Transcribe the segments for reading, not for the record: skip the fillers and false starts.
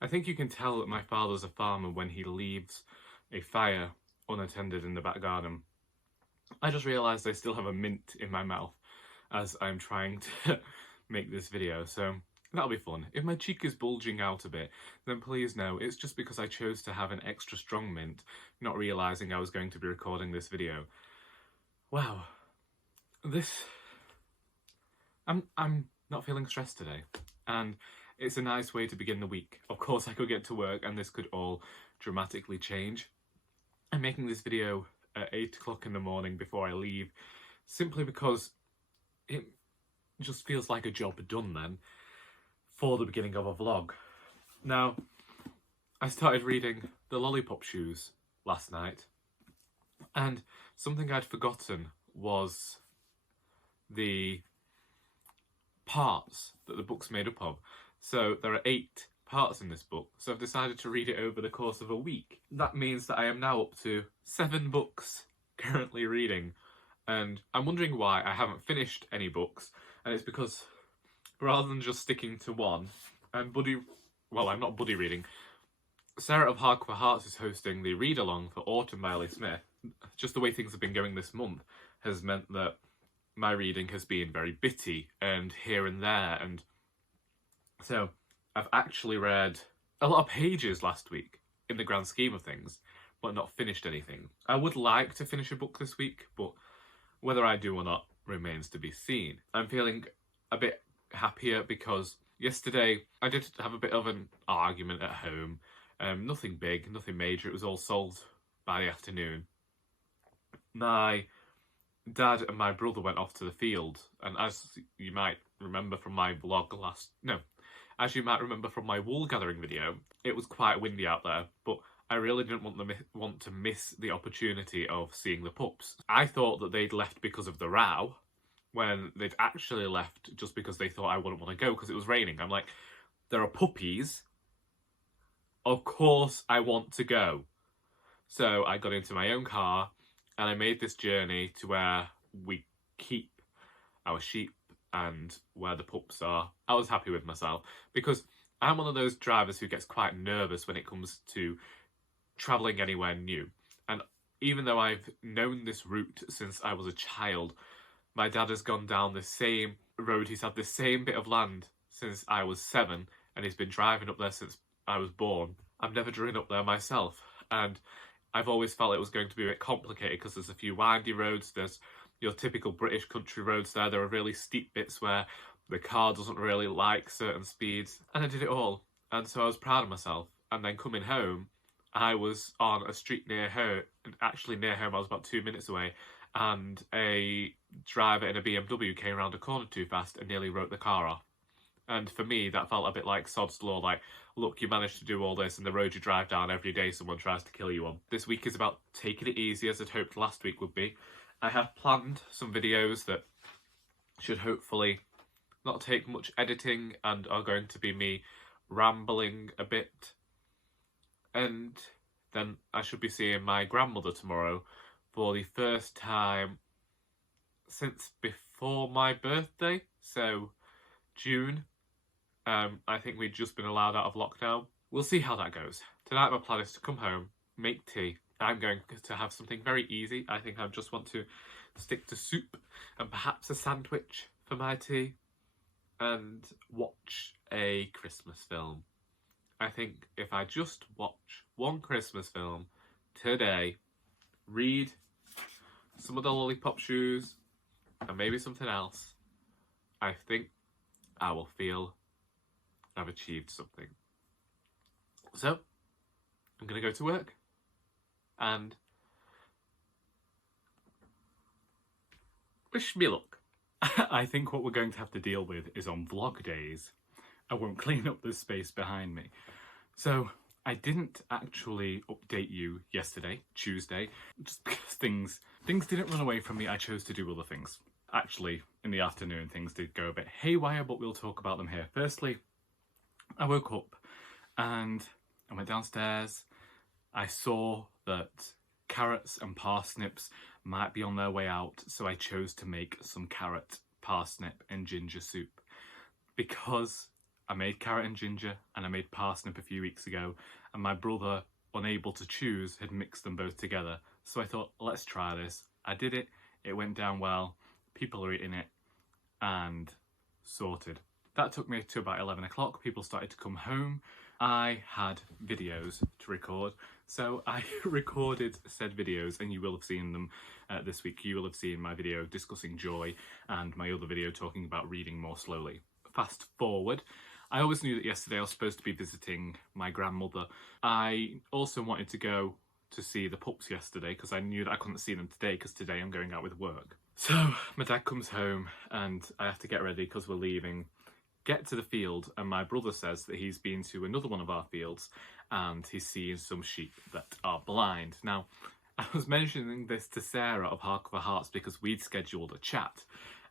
I think you can tell that my father's a farmer when he leaves a fire unattended in the back garden. I just realised I still have a mint in my mouth as I'm trying to make this video, so that'll be fun. If my cheek is bulging out a bit, then please know it's just because I chose to have an extra strong mint, not realising I was going to be recording this video. Wow. I'm not feeling stressed today, and it's a nice way to begin the week. Of course I could get to work and this could all dramatically change. I'm making this video at 8 o'clock in the morning before I leave, simply because it just feels like a job done then for the beginning of a vlog. Now, I started reading The Lollipop Shoes last night, and something I'd forgotten was the parts that the book's made up of. So there are 8 parts in this book, so I've decided to read it over the course of a week. That means that I am now up to 7 books currently reading, and I'm wondering why I haven't finished any books, and it's because rather than just sticking to one, and I'm not buddy reading, Sarah of Hardcore Hearts is hosting the read-along for Autumn by Ellie Smith. Just the way things have been going this month has meant that my reading has been very bitty and here and there, and so I've actually read a lot of pages last week in the grand scheme of things, but not finished anything. I would like to finish a book this week, but whether I do or not remains to be seen. I'm feeling a bit happier because yesterday I did have a bit of an argument at home. Nothing big, nothing major, it was all solved by the afternoon. My dad and my brother went off to the field, and as you might remember from my as you might remember from my Woolgathering video, it was quite windy out there, but I really didn't want to miss the opportunity of seeing the pups. I thought that they'd left because of the row, when they'd actually left just because they thought I wouldn't want to go because it was raining. I'm like, there are puppies, of course I want to go. So I got into my own car and I made this journey to where we keep our sheep and where the pups are. I was happy with myself because I'm one of those drivers who gets quite nervous when it comes to travelling anywhere new. And even though I've known this route since I was a child, my dad has gone down the same road. He's had the same bit of land since I was 7, and he's been driving up there since I was born. I've never driven up there myself, and I've always felt it was going to be a bit complicated because there's a few windy roads, there's your typical British country roads there are really steep bits where the car doesn't really like certain speeds, and I did it all, and so I was proud of myself. And then coming home, I was on a street near home, actually near home, I was about 2 minutes away, and a driver in a BMW came around a corner too fast and nearly wrote the car off. And for me, that felt a bit like sod's law, like, look, you managed to do all this, and the road you drive down every day someone tries to kill you on. This week is about taking it easy, as I'd hoped last week would be. I have planned some videos that should hopefully not take much editing and are going to be me rambling a bit. And then I should be seeing my grandmother tomorrow for the first time since before my birthday, so June. I think we'd just been allowed out of lockdown. We'll see how that goes. Tonight my plan is to come home, make tea. I'm going to have something very easy. I think I just want to stick to soup and perhaps a sandwich for my tea and watch a Christmas film. I think if I just watch one Christmas film today, read some of the Lollipop Shoes and maybe something else, I think I will feel I've achieved something. So, I'm going to go to work and wish me luck. I think what we're going to have to deal with is on vlog days, I won't clean up this space behind me. So, I didn't actually update you yesterday, Tuesday, just because things didn't run away from me. I chose to do other things. Actually, in the afternoon, things did go a bit haywire, but we'll talk about them here. Firstly, I woke up and I went downstairs. I saw that carrots and parsnips might be on their way out, so I chose to make some carrot, parsnip and ginger soup because I made carrot and ginger, and I made parsnip a few weeks ago, and my brother, unable to choose, had mixed them both together. So I thought, let's try this. I did it, it went down well, people are eating it, and sorted. That took me to about 11 o'clock, people started to come home. I had videos to record, so I recorded said videos, and you will have seen them this week. You will have seen my video discussing joy and my other video talking about reading more slowly. Fast forward, I always knew that yesterday I was supposed to be visiting my grandmother. I also wanted to go to see the pups yesterday because I knew that I couldn't see them today because today I'm going out with work. So my dad comes home and I have to get ready because we're leaving. Get to the field and my brother says that he's been to another one of our fields and he's seeing some sheep that are blind. Now, I was mentioning this to Sarah of Hark of Hearts because we'd scheduled a chat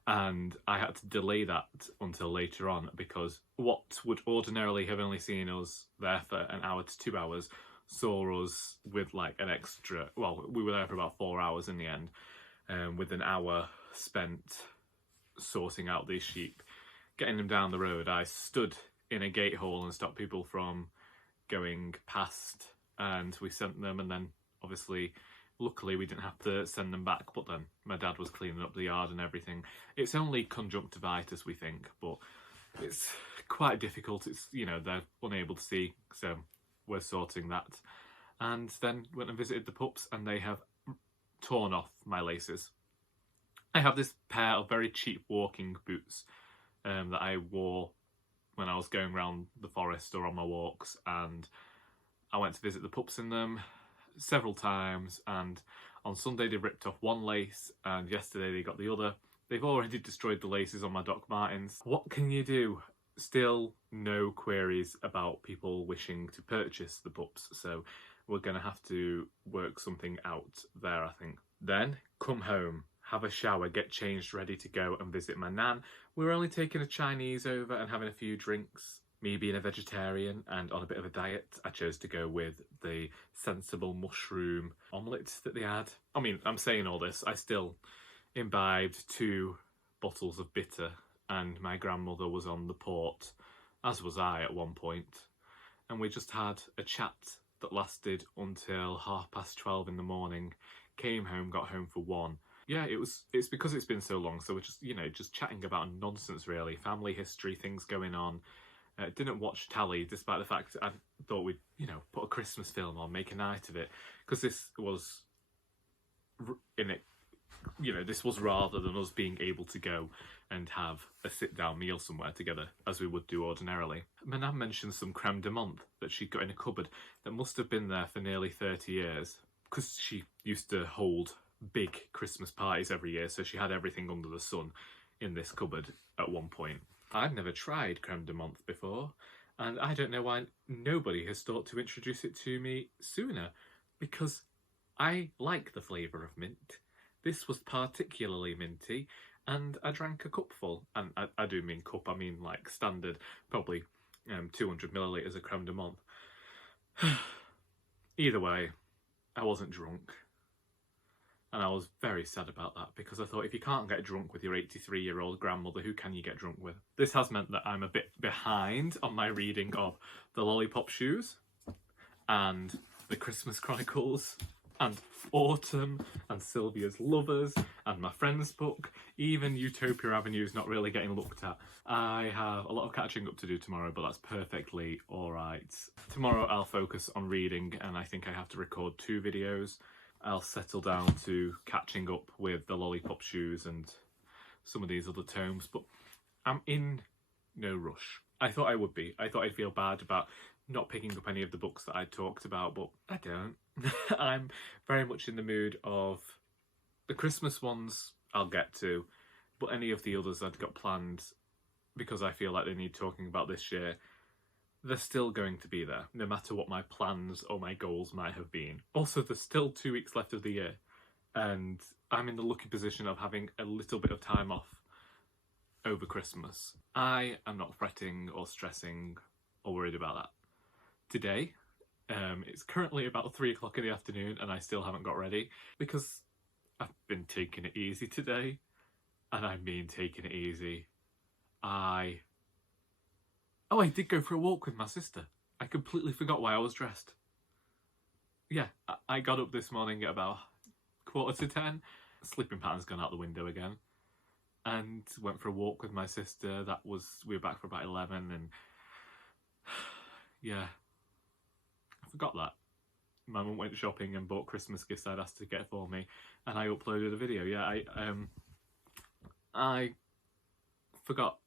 and I had to delay that until later on because what would ordinarily have only seen us there for an hour to 2 hours saw us with like an extra, well, we were there for about 4 hours in the end, with an hour spent sorting out these sheep, getting them down the road. I stood in a gate hall and stopped people from going past and we sent them, and then obviously luckily we didn't have to send them back, but then my dad was cleaning up the yard and everything. It's only conjunctivitis, we think, but it's quite difficult. It's, you know, they're unable to see, so we're sorting that. And then went and visited the pups and they have torn off my laces. I have this pair of very cheap walking boots that I wore when I was going around the forest or on my walks, and I went to visit the pups in them several times, and on Sunday they ripped off one lace and yesterday they got the other. They've already destroyed the laces on my Doc Martens. What can you do? Still no queries about people wishing to purchase the pups, so we're going to have to work something out there, I think. Then come home, have a shower, get changed, ready to go and visit my nan. We're only taking a Chinese over and having a few drinks. Me being a vegetarian and on a bit of a diet, I chose to go with the sensible mushroom omelette that they had. I mean, I'm saying all this, I still imbibed 2 bottles of bitter and my grandmother was on the port, as was I at one point. And we just had a chat that lasted until 12:30 in the morning. Came home, got home for 1. Yeah, it's because it's been so long, so we're just, you know, just chatting about nonsense really, family history, things going on. Didn't watch Tally, despite the fact I thought we'd, you know, put a Christmas film on, make a night of it, because this was in it, you know, this was rather than us being able to go and have a sit-down meal somewhere together, as we would do ordinarily. My nan mentioned some creme de menthe that she'd got in a cupboard that must have been there for nearly 30 years, because she used to hold big Christmas parties every year, so she had everything under the sun in this cupboard at one point. I've never tried creme de menthe before, and I don't know why nobody has thought to introduce it to me sooner, because I like the flavour of mint. This was particularly minty, and I drank a cupful, and I do mean cup, I mean like standard, probably 200 millilitres of creme de menthe. Either way, I wasn't drunk. And I was very sad about that because I thought if you can't get drunk with your 83-year-old grandmother, who can you get drunk with? This has meant that I'm a bit behind on my reading of the Lollipop Shoes and the Christmas Chronicles and Autumn and Sylvia's Lovers and my friend's book. Even Utopia Avenue is not really getting looked at. I have a lot of catching up to do tomorrow, but that's perfectly alright. Tomorrow I'll focus on reading and I think I have to record 2 videos. I'll settle down to catching up with the Lollipop Shoes and some of these other tomes, but I'm in no rush. I thought I would be. I thought I'd feel bad about not picking up any of the books that I talked about, but I don't. I'm very much in the mood of the Christmas ones I'll get to, but any of the others I'd got planned because I feel like they need talking about this year, they're still going to be there, no matter what my plans or my goals might have been. Also, there's still 2 weeks left of the year, and I'm in the lucky position of having a little bit of time off over Christmas. I am not fretting or stressing or worried about that. Today, it's currently about 3 o'clock in the afternoon and I still haven't got ready because I've been taking it easy today, and I mean taking it easy. I Oh, I did go for a walk with my sister. I completely forgot why I was dressed. Yeah, I got up this morning at about 9:45. Sleeping pattern's gone out the window again. And went for a walk with my sister. We were back for about 11, and yeah, I forgot that. My mum went shopping and bought Christmas gifts I'd asked to get for me, and I uploaded a video. Yeah, I forgot.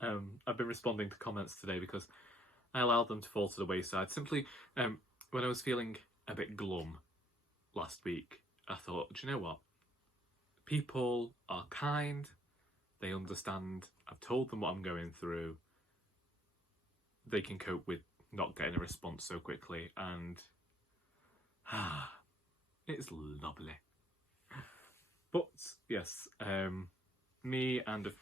I've been responding to comments today because I allowed them to fall to the wayside. Simply, when I was feeling a bit glum last week, I thought, do you know what? People are kind, they understand, I've told them what I'm going through, they can cope with not getting a response so quickly, and it's lovely. But yes, me and a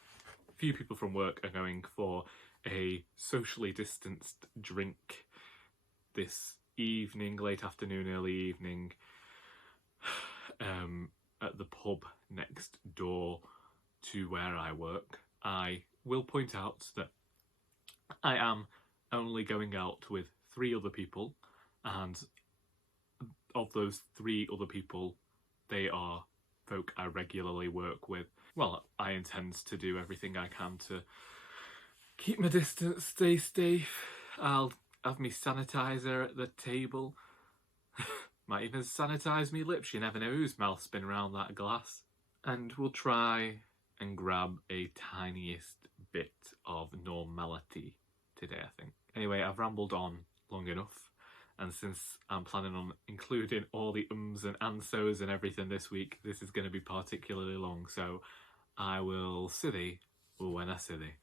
few people from work are going for a socially distanced drink this evening, late afternoon, early evening, at the pub next door to where I work. I will point out that I am only going out with 3 other people, and of those 3 other people, they are folk I regularly work with. Well, I intend to do everything I can to keep my distance, stay safe. I'll have me sanitizer at the table. Might even sanitise me lips, you never know whose mouth's been around that glass. And we'll try and grab a tiniest bit of normality today, I think. Anyway, I've rambled on long enough, and since I'm planning on including all the ums and ansos and everything this week, this is going to be particularly long, so I will see thee when I see thee.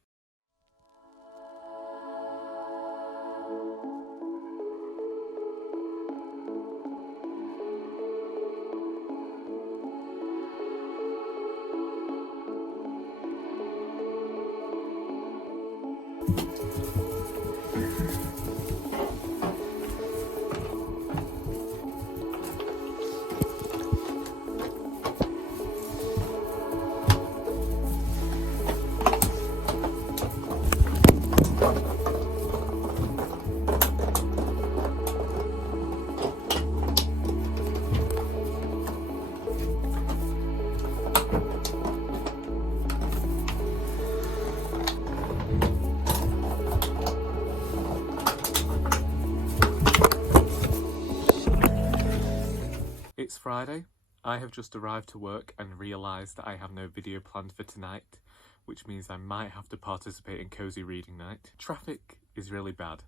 It's Friday. I have just arrived to work and realised that I have no video planned for tonight, which means I might have to participate in cozy reading night. Traffic is really bad.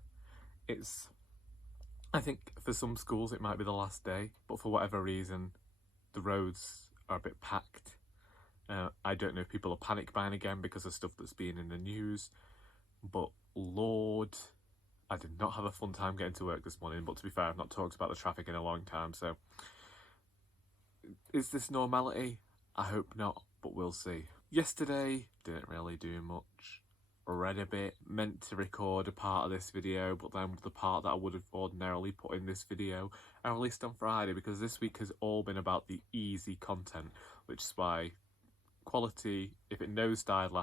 I think for some schools it might be the last day, but for whatever reason the roads are a bit packed. I don't know if people are panic buying again because of stuff that's been in the news, but Lord, I did not have a fun time getting to work this morning. But to be fair, I've not talked about the traffic in a long time, so is this normality? I hope not, but we'll see. Yesterday, didn't really do much. Read a bit, meant to record a part of this video, but then the part that I would have ordinarily put in this video, I released on Friday because this week has all been about the easy content, which is why quality, if it nosedived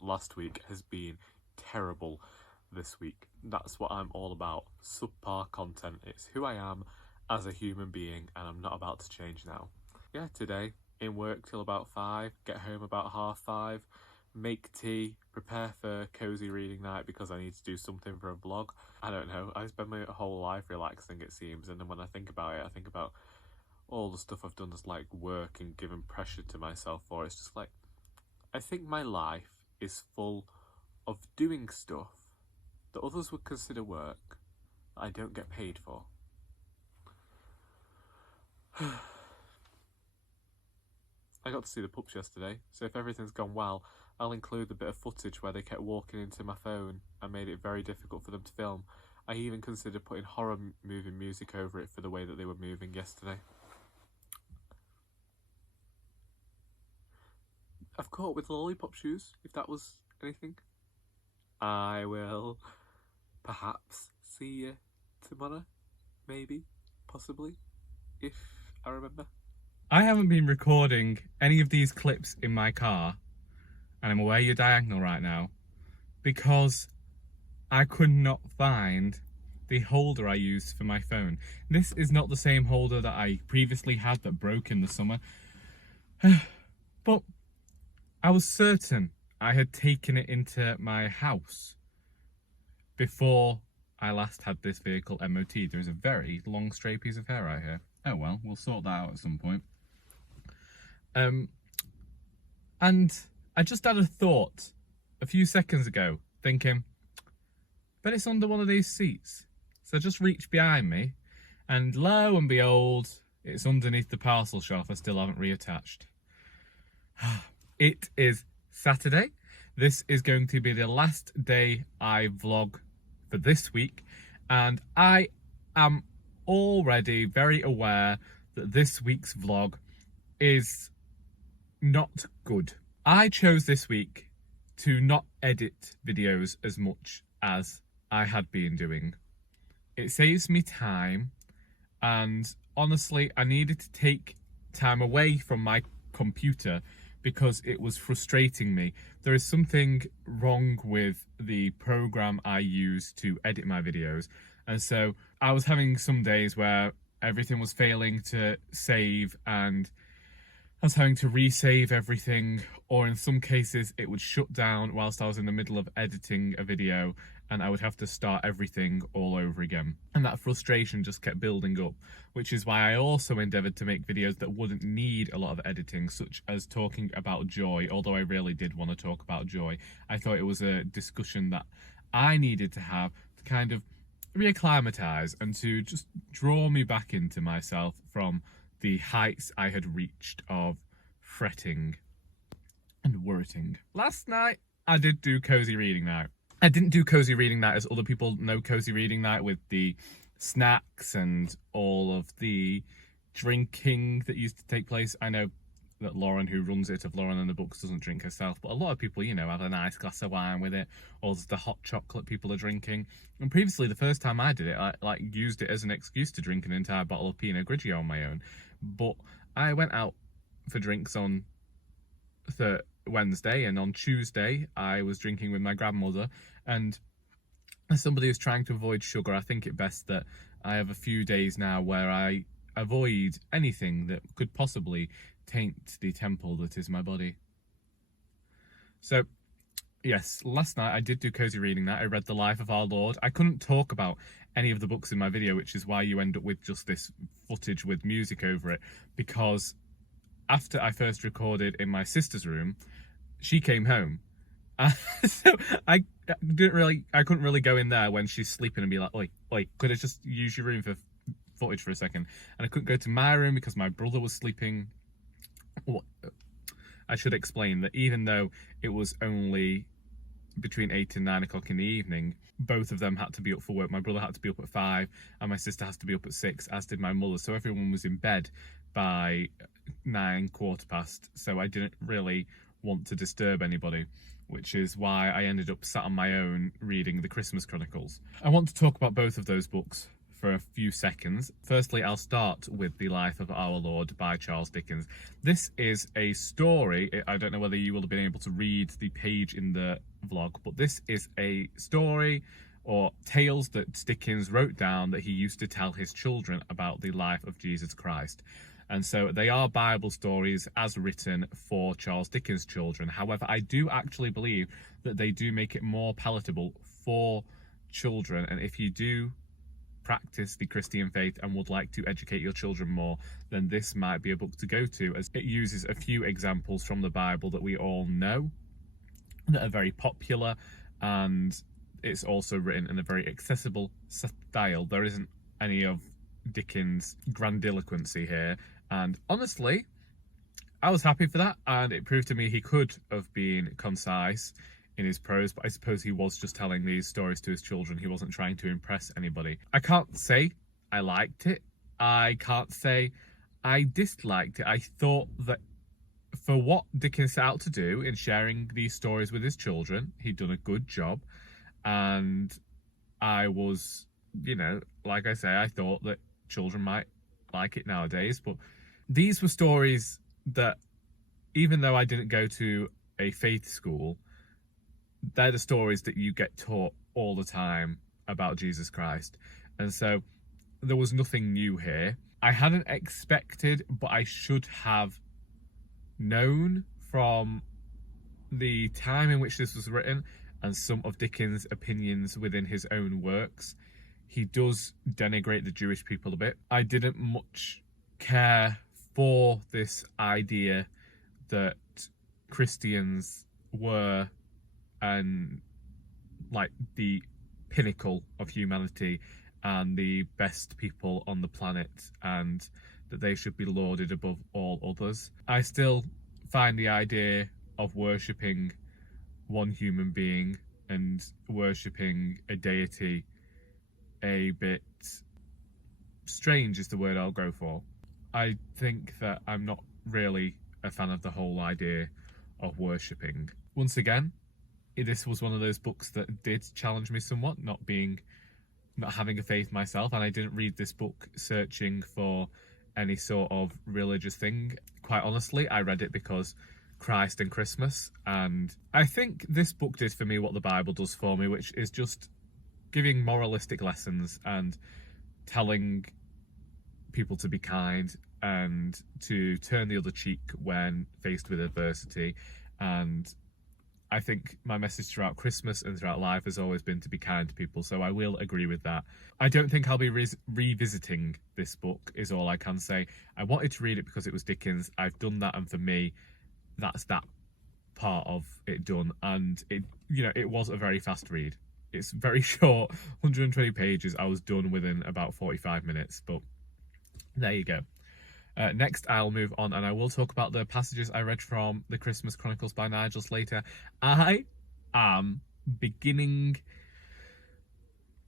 last week, has been terrible this week. That's what I'm all about. Subpar content. It's who I am as a human being, and I'm not about to change now. Yeah, today, in work till about 5, get home about 5:30, make tea, prepare for cozy reading night because I need to do something for a vlog. I don't know, I spend my whole life relaxing, it seems, and then when I think about it, I think about all the stuff I've done as like work and given pressure to myself for. It's just like, I think my life is full of doing stuff that others would consider work that I don't get paid for. I got to see the pups yesterday, so if everything's gone well, I'll include the bit of footage where they kept walking into my phone and made it very difficult for them to film. I even considered putting horror movie music over it for the way that they were moving yesterday. I've caught up with Lollipop shoes, if that was anything. I will perhaps see you tomorrow, maybe, possibly, if I remember. I haven't been recording any of these clips in my car, and I'm aware you're diagonal right now, because I could not find the holder I used for my phone. This is not the same holder that I previously had that broke in the summer. But I was certain I had taken it into my house before I last had this vehicle MOT. There is a very long stray piece of hair right here. Oh well, we'll sort that out at some point. And I just had a thought a few seconds ago, thinking, but it's under one of these seats. So I just reached behind me, and lo and behold, it's underneath the parcel shelf I still haven't reattached. It is Saturday. This is going to be the last day I vlog for this week, and I am already very aware that this week's vlog is not good. I chose this week to not edit videos as much as I had been doing. It saves me time, and honestly, I needed to take time away from my computer because it was frustrating me. There is something wrong with the program I use to edit my videos, and so I was having some days where everything was failing to save, and I was having to resave everything, or in some cases it would shut down whilst I was in the middle of editing a video, and I would have to start everything all over again. And that frustration just kept building up, which is why I also endeavoured to make videos that wouldn't need a lot of editing, such as talking about joy, although I really did want to talk about joy. I thought it was a discussion that I needed to have to kind of reacclimatise and to just draw me back into myself from the heights I had reached of fretting and worrying. Last night, I did do cozy reading night. I didn't do cozy reading night as other people know cozy reading night, with the snacks and all of the drinking that used to take place. I know that Lauren, who runs it, of Lauren and the Books, doesn't drink herself, but a lot of people, you know, have a nice glass of wine with it, or there's the hot chocolate people are drinking. And previously, the first time I did it, I used it as an excuse to drink an entire bottle of Pinot Grigio on my own. But I went out for drinks on Wednesday, and on Tuesday I was drinking with my grandmother, and as somebody who's trying to avoid sugar, I think it best that I have a few days now where I avoid anything that could possibly taint the temple that is my body. So yes, last night I did do cozy reading night. I read The Life of Our Lord. I couldn't talk about any of the books in my video, which is why you end up with just this footage with music over it, because after I first recorded in my sister's room, she came home. So I couldn't really go in there when she's sleeping and be like, oi, could I just use your room for footage for a second? And I couldn't go to my room because my brother was sleeping. I should explain that even though it was only between 8 and 9 o'clock in the evening, both of them had to be up for work. My brother had to be up at 5 and my sister has to be up at 6, as did my mother. So everyone was in bed by 9, quarter past. So I didn't really want to disturb anybody, which is why I ended up sat on my own reading the Christmas Chronicles. I want to talk about both of those books for a few seconds. Firstly, I'll start with The Life of Our Lord by Charles Dickens. This is a story. I don't know whether you will have been able to read the page in the vlog, but this is a story or tales that Dickens wrote down that he used to tell his children about the life of Jesus Christ. And so they are Bible stories as written for Charles Dickens' children. However, I do actually believe that they do make it more palatable for children. And if you do practice the Christian faith and would like to educate your children more, then this might be a book to go to, as it uses a few examples from the Bible that we all know that are very popular, and it's also written in a very accessible style. There isn't any of Dickens' grandiloquency here, and honestly I was happy for that, and it proved to me he could have been concise in his prose, but I suppose he was just telling these stories to his children. He wasn't trying to impress anybody. I can't say I liked it. I can't say I disliked it. I thought that for what Dickens set out to do in sharing these stories with his children, he'd done a good job. And I was, you know, like I say, I thought that children might like it nowadays. But these were stories that, even though I didn't go to a faith school, they're the stories that you get taught all the time about Jesus Christ. And so there was nothing new here. I hadn't expected, but I should have known from the time in which this was written and some of Dickens' opinions within his own works. He does denigrate the Jewish people a bit. I didn't much care for this idea that Christians were like the pinnacle of humanity and the best people on the planet, and that they should be lauded above all others. I still find the idea of worshipping one human being and worshipping a deity a bit strange, is the word I'll go for. I think that I'm not really a fan of the whole idea of worshipping. Once again, this was one of those books that did challenge me somewhat, not having a faith myself, and I didn't read this book searching for any sort of religious thing. Quite honestly, I read it because Christ and Christmas, and I think this book did for me what the Bible does for me, which is just giving moralistic lessons and telling people to be kind and to turn the other cheek when faced with adversity. And I think my message throughout Christmas and throughout life has always been to be kind to people, so I will agree with that. I don't think I'll be revisiting this book, is all I can say. I wanted to read it because it was Dickens. I've done that, and for me, that's that part of it done. And it was a very fast read. It's very short, 120 pages. I was done within about 45 minutes, but there you go. Next, I'll move on and I will talk about the passages I read from the Christmas Chronicles by Nigel Slater. I am beginning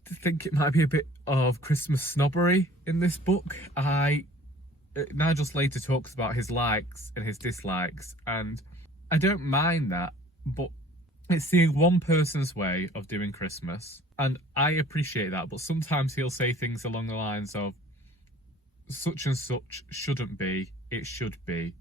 to think it might be a bit of Christmas snobbery in this book. Nigel Slater talks about his likes and his dislikes, and I don't mind that, but it's seeing one person's way of doing Christmas, and I appreciate that, but sometimes he'll say things along the lines of, such and such shouldn't be, it should be.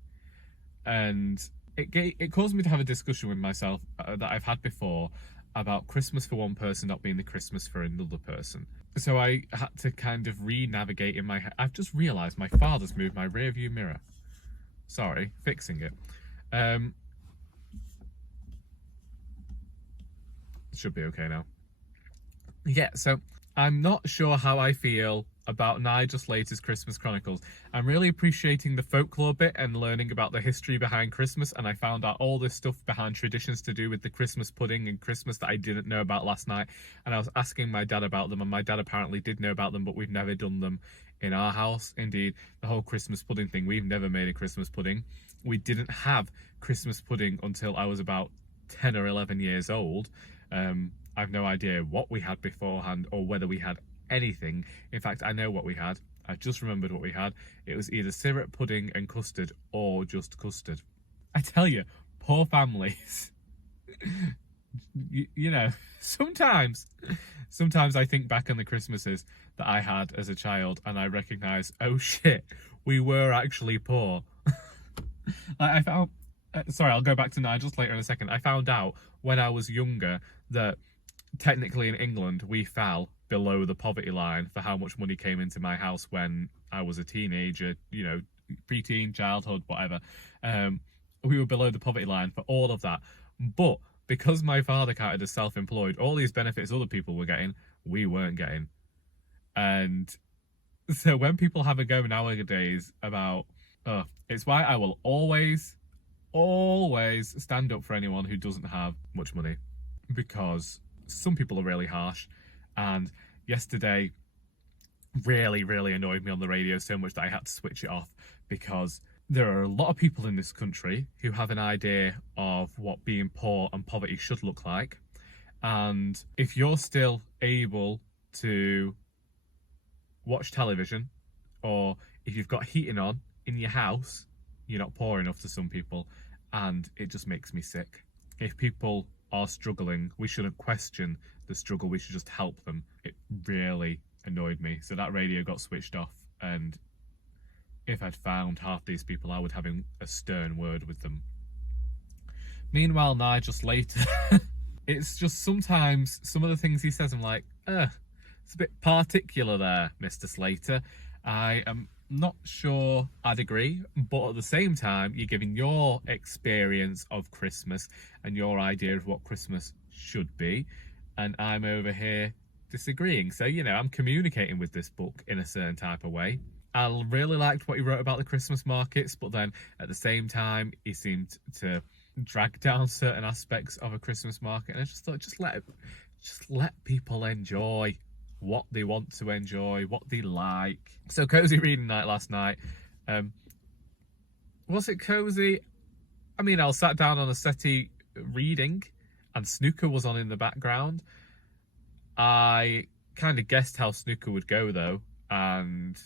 And it caused me to have a discussion with myself that I've had before about Christmas for one person not being the Christmas for another person. So I had to kind of re-navigate in my head. I've just realised my father's moved my rear view mirror. Sorry, fixing it. Should be okay now. Yeah, so I'm not sure how I feel about Nigel Slater's Christmas Chronicles. I'm really appreciating the folklore bit and learning about the history behind Christmas, and I found out all this stuff behind traditions to do with the Christmas pudding and Christmas that I didn't know about last night, and I was asking my dad about them, and my dad apparently did know about them, but we've never done them in our house. Indeed, the whole Christmas pudding thing, we've never made a Christmas pudding. We didn't have Christmas pudding until I was about 10 or 11 years old. I've no idea what we had beforehand or whether we had anything. In fact, I know what we had. I just remembered what we had. It was either syrup pudding and custard or just custard. I tell you, poor families. you know, sometimes I think back on the Christmases that I had as a child and I recognise, oh shit, we were actually poor. I found, sorry, I'll go back to Nigel later in a second. I found out when I was younger that technically in England we fell below the poverty line for how much money came into my house when I was a teenager, you know, preteen, childhood, whatever. We were below the poverty line for all of that. But because my father counted as self-employed, all these benefits other people were getting, we weren't getting. And so when people have a go nowadays about, it's why I will always stand up for anyone who doesn't have much money, because some people are really harsh. And yesterday really annoyed me on the radio so much that I had to switch it off, because there are a lot of people in this country who have an idea of what being poor and poverty should look like. And if you're still able to watch television, or if you've got heating on in your house, you're not poor enough to some people, and it just makes me sick. If people are struggling, we shouldn't question the struggle, we should just help them. It really annoyed me. So that radio got switched off, and if I'd found half these people, I would have a stern word with them. Meanwhile, Nigel Slater it's just sometimes some of the things he says, I'm like, it's a bit particular there, Mr. Slater. I am not sure I'd agree, but at the same time, you're giving your experience of Christmas and your idea of what Christmas should be, and I'm over here disagreeing. So, you know, I'm communicating with this book in a certain type of way. I really liked what he wrote about the Christmas markets, but then at the same time, he seemed to drag down certain aspects of a Christmas market, and I just thought, just let people enjoy what they want to enjoy, what they like. So cozy reading night last night. Was it cozy? I mean, I sat down on a settee reading, and snooker was on in the background. I kind of guessed how snooker would go though, and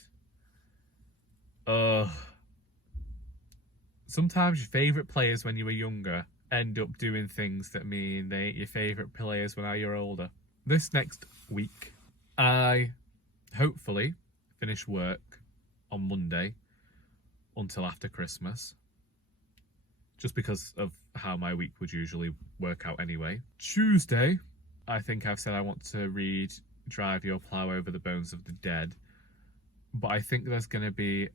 sometimes your favourite players when you were younger end up doing things that mean they ain't your favourite players when you're older. This next week, I hopefully finish work on Monday until after Christmas, just because of how my week would usually work out anyway. Tuesday, I think I've said I want to read Drive Your Plough Over the Bones of the Dead, but I think there's going to be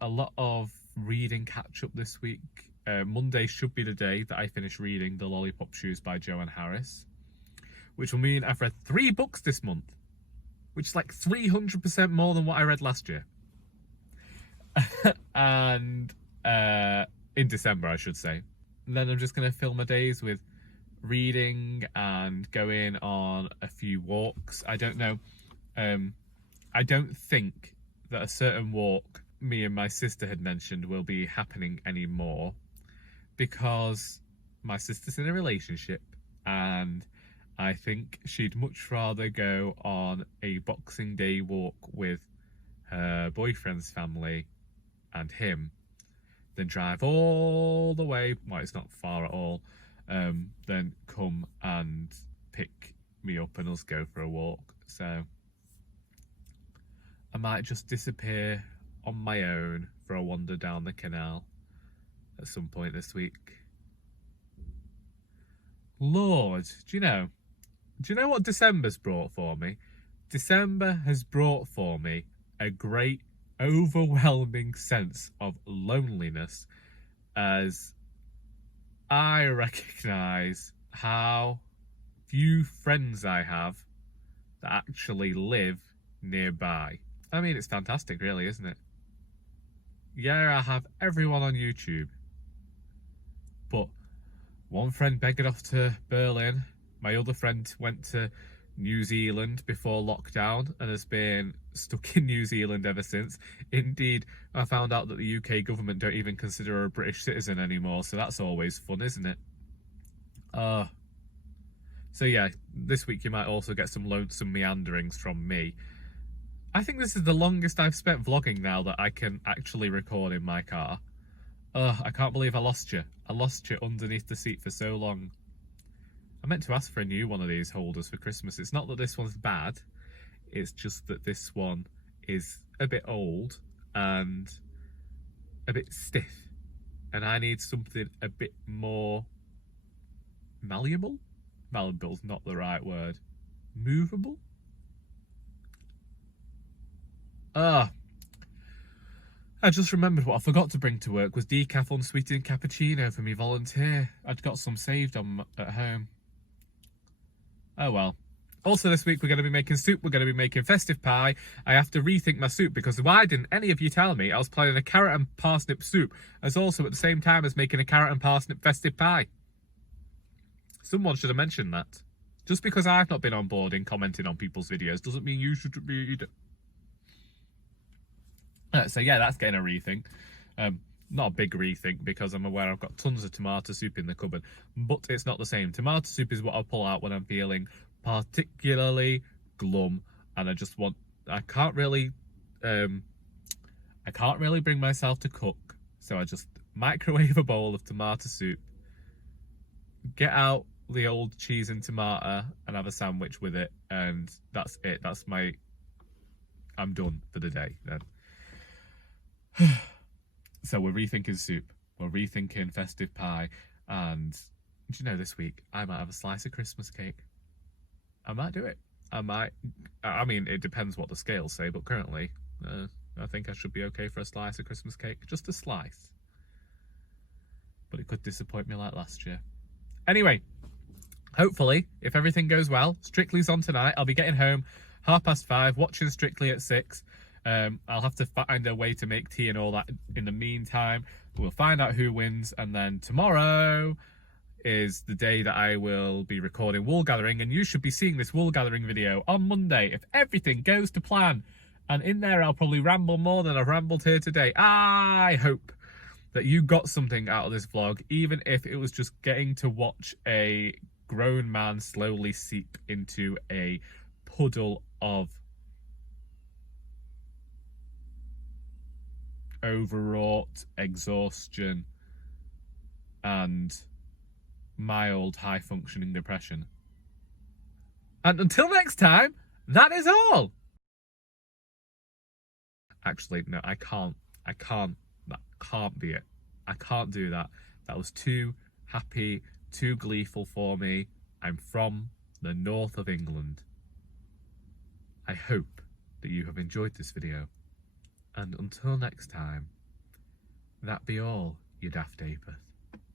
a lot of reading catch up this week. Monday should be the day that I finish reading The Lollipop Shoes by Joanne Harris, which will mean I've read 3 books this month, which is like 300% more than what I read last year. And in December, I should say. And then I'm just going to fill my days with reading and going on a few walks. I don't know. I don't think that a certain walk me and my sister had mentioned will be happening anymore, because my sister's in a relationship and I think she'd much rather go on a Boxing Day walk with her boyfriend's family and him than drive all the way, well, it's not far at all, then come and pick me up and us go for a walk. So I might just disappear on my own for a wander down the canal at some point this week. Lord, do you know what December's brought for me? December has brought for me a great overwhelming sense of loneliness, as I recognise how few friends I have that actually live nearby. I mean, it's fantastic, really, isn't it? Yeah, I have everyone on YouTube, but one friend beggared off to Berlin. My other friend went to New Zealand before lockdown and has been stuck in New Zealand ever since. Indeed, I found out that the UK government don't even consider her a British citizen anymore, so that's always fun, isn't it? So yeah, this week you might also get some lonesome meanderings from me. I think this is the longest I've spent vlogging now that I can actually record in my car. I can't believe I lost you. I lost you underneath the seat for so long. I meant to ask for a new one of these holders for Christmas. It's not that this one's bad, it's just that this one is a bit old and a bit stiff, and I need something a bit more malleable? Malleable's not the right word. Movable? I just remembered what I forgot to bring to work was decaf unsweetened cappuccino for me volunteer. I'd got some saved at home. Oh well. Also this week we're going to be making soup, we're going to be making festive pie. I have to rethink my soup because why didn't any of you tell me I was planning a carrot and parsnip soup as also at the same time as making a carrot and parsnip festive pie? Someone should have mentioned that. Just because I've not been on board in commenting on people's videos doesn't mean you should be either. So yeah, that's getting a rethink. Not a big rethink because I'm aware I've got tons of tomato soup in the cupboard, but it's not the same. Tomato soup is what I'll pull out when I'm feeling particularly glum and I can't really bring myself to cook, so I just microwave a bowl of tomato soup, get out the old cheese and tomato and have a sandwich with it, and that's it. I'm done for the day then. So we're rethinking soup, we're rethinking festive pie, and Do you know, this week I might have a slice of Christmas cake. I might do it. I mean, it depends what the scales say, but currently, I think I should be okay for a slice of Christmas cake. Just a slice. But it could disappoint me like last year. Anyway, hopefully, if everything goes well, Strictly's on tonight. I'll be getting home 5:30, watching Strictly at 6. I'll have to find a way to make tea and all that in the meantime. We'll find out who wins, and then tomorrow is the day that I will be recording Woolgathering, and you should be seeing this Woolgathering video on Monday if everything goes to plan. And in there I'll probably ramble more than I've rambled here today. I hope that you got something out of this vlog, even if it was just getting to watch a grown man slowly seep into a puddle of overwrought exhaustion and mild high-functioning depression. And until next time, that is all! Actually, no, I can't. That can't be it. I can't do that. That was too happy, too gleeful for me. I'm from the north of England. I hope that you have enjoyed this video. And until next time, that be all, you daft apers.